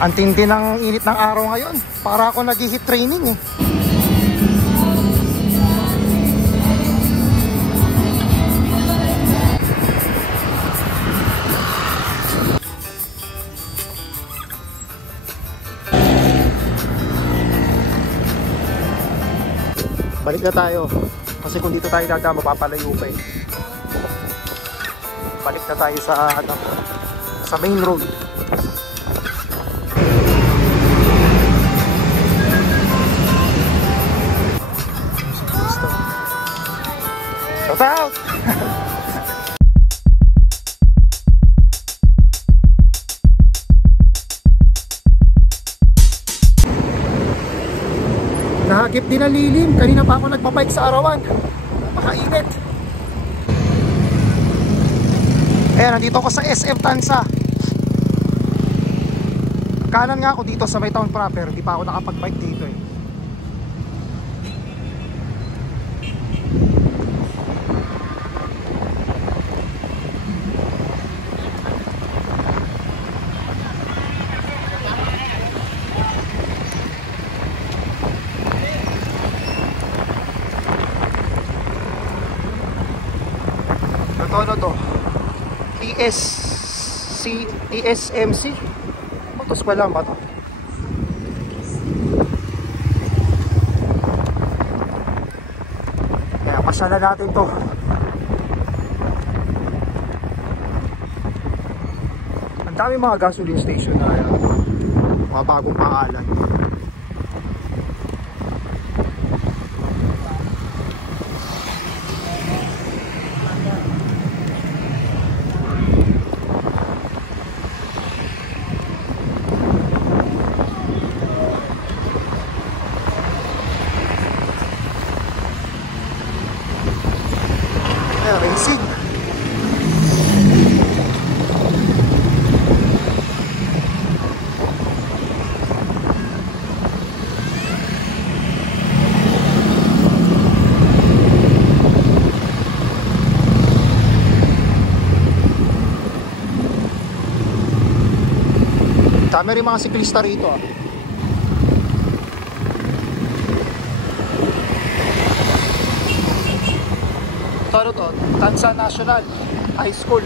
Ang tindi ng init ng araw ngayon. Para ako nag-heat training eh. Balik na tayo. Kasi kung dito tayo dadaan, mapapalayo pa eh. Balik na tayo sa main road. Shout out! Nahagip din ang lilim. Kanina pa ako nagpabike sa arawan. Napakainit. Ayan, nandito ako sa SM Tansa. Kanan nga ako dito sa may town proper. Hindi pa ako nakapag-bike dito eh. Ano to? TSMC? Motos pa lang ba to? Kaya pasyalan natin to. Ang dami mga gasoline station na mga bagong pangalan. Racing. Dami rin mga siklista rito ah. Ano to? Tansa National High School.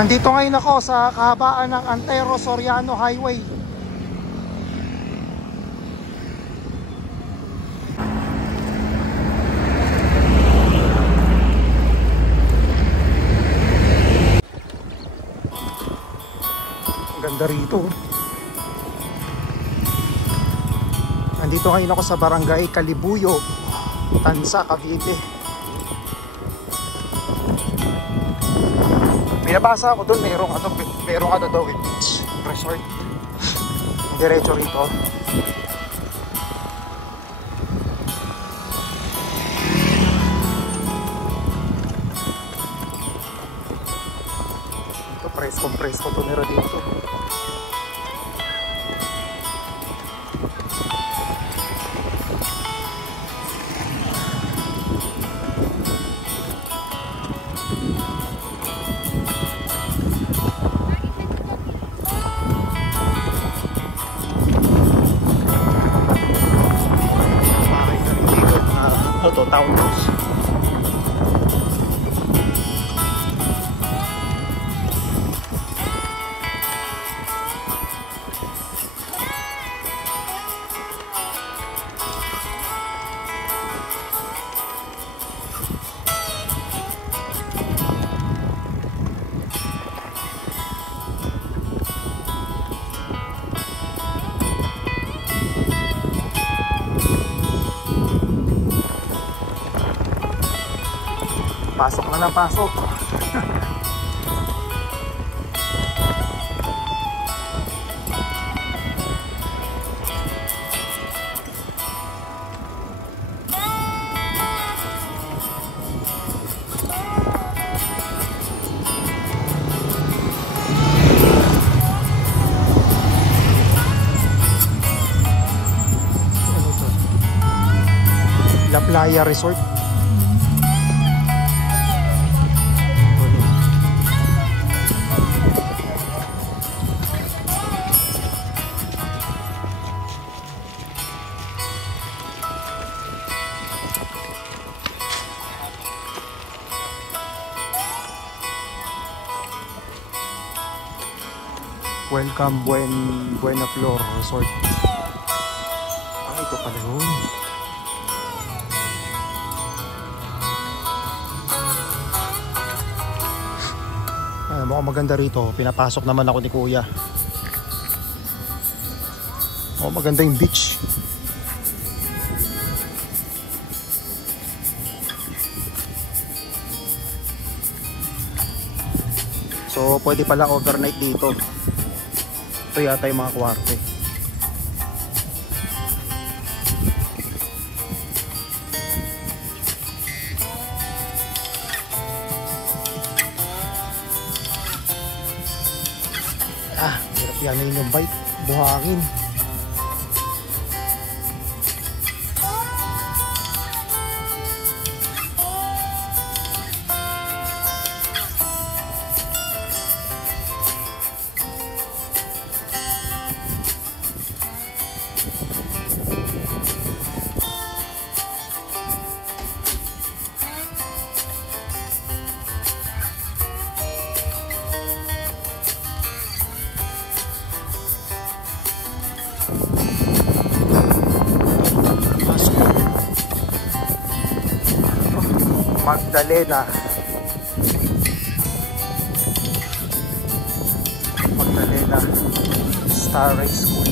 Nandito ngayon ako sa kahabaan ng Antero Soriano Highway. Ang ganda rito. Nandito ngayon ako sa Barangay Kalibuyo, Tansa, Cavite. Binabasa ako doon, merong ano daw, beach resort. Diretso rito. Ito presko to nira dito. Ito, townhouse. Pasok na ng pasok. Ilaya Resort. Welcome Buena Flor Resort. Ah, ito pala yun. Mukhang maganda rito. Pinapasok naman ako ni Kuya. Oh, maganda yung beach. So pwede pala overnight dito. Ito yata yung mga kwarto. Hirap yan yung bite. Buhangin. Magdalena Star High School.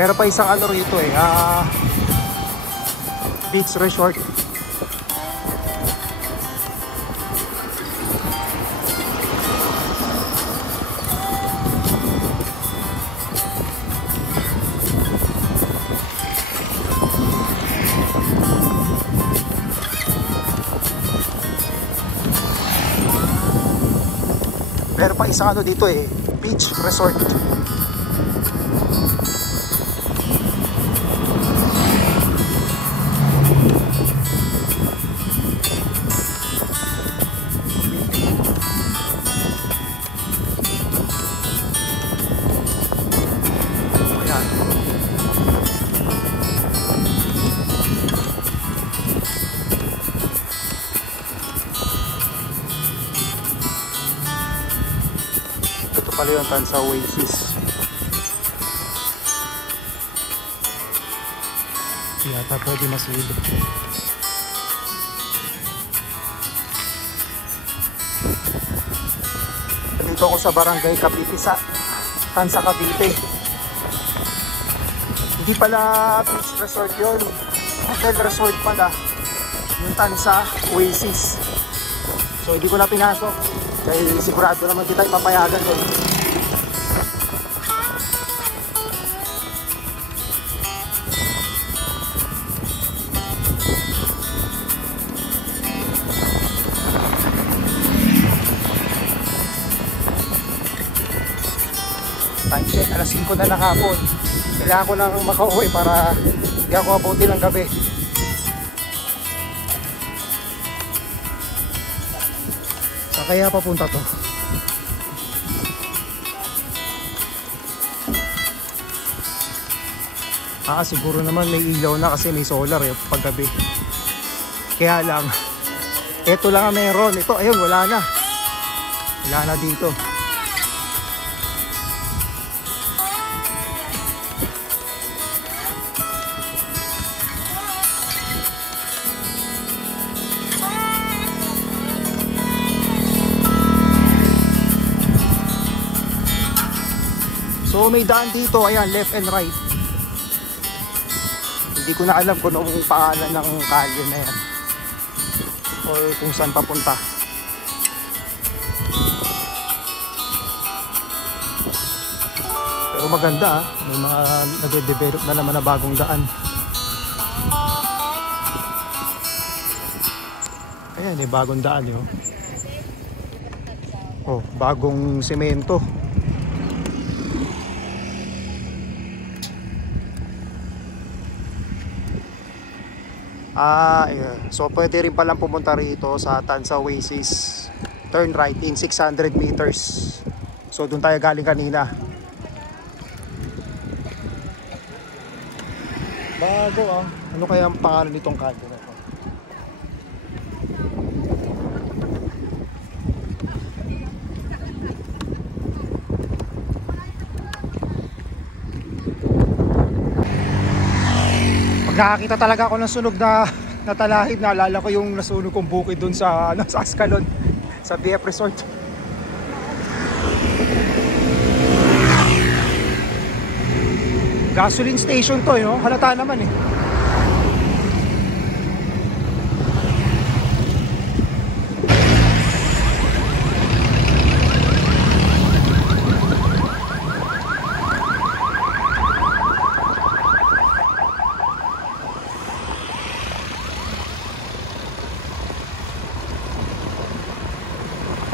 Meron pa isang ano rito beach resort. Meron pa isang ano dito beach resort. Ito pala yung Tansa Oasis. Yata pwede masilip. Dito ako sa Barangay Cavite sa Tansa Cavite. Hindi pala beach resort yun. Hotel resort pala. Yung Tansa Oasis. So hindi ko na pinasok. Kaya sigurado naman kita ipapayagan doon. Time check, alas 5 na ng hapon. Kailangan ko lang makauwi para hindi ako abuti ng gabi. Saan kaya papunta to? Siguro naman may ilaw na kasi may solar paggabi. Kaya lang, ito lang ang meron. Ito, ayun, wala na. Wala na dito. So may daan dito, ayan, left and right. Hindi ko na alam kung anong pangalan ng kalye na yan or kung saan papunta. Pero maganda, may mga nagde-develop na naman na bagong daan. Ayan, may bagong daan yun. Oh, bagong semento. Yeah. So pwede rin palang pumunta rito sa Tansa Oasis. Turn right in 600 meters. So doon tayo galing kanina. Bago ah. Ano kaya ang pangalan nitong kalye na to? Pag nakakita talaga ako ng sunog na talahib, naalala ko yung nasunog kong bukid doon sa, sa Ascalon, sa BF Resort. Gasoline station to, no? Halata naman eh.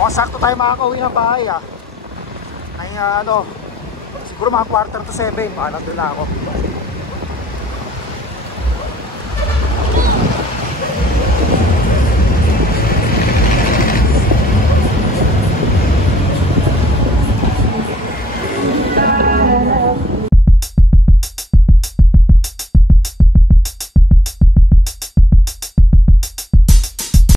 Mukhang sakto tayo makakauwi ng bahay ah. Ay siguro mga 6:45, nandun na ako.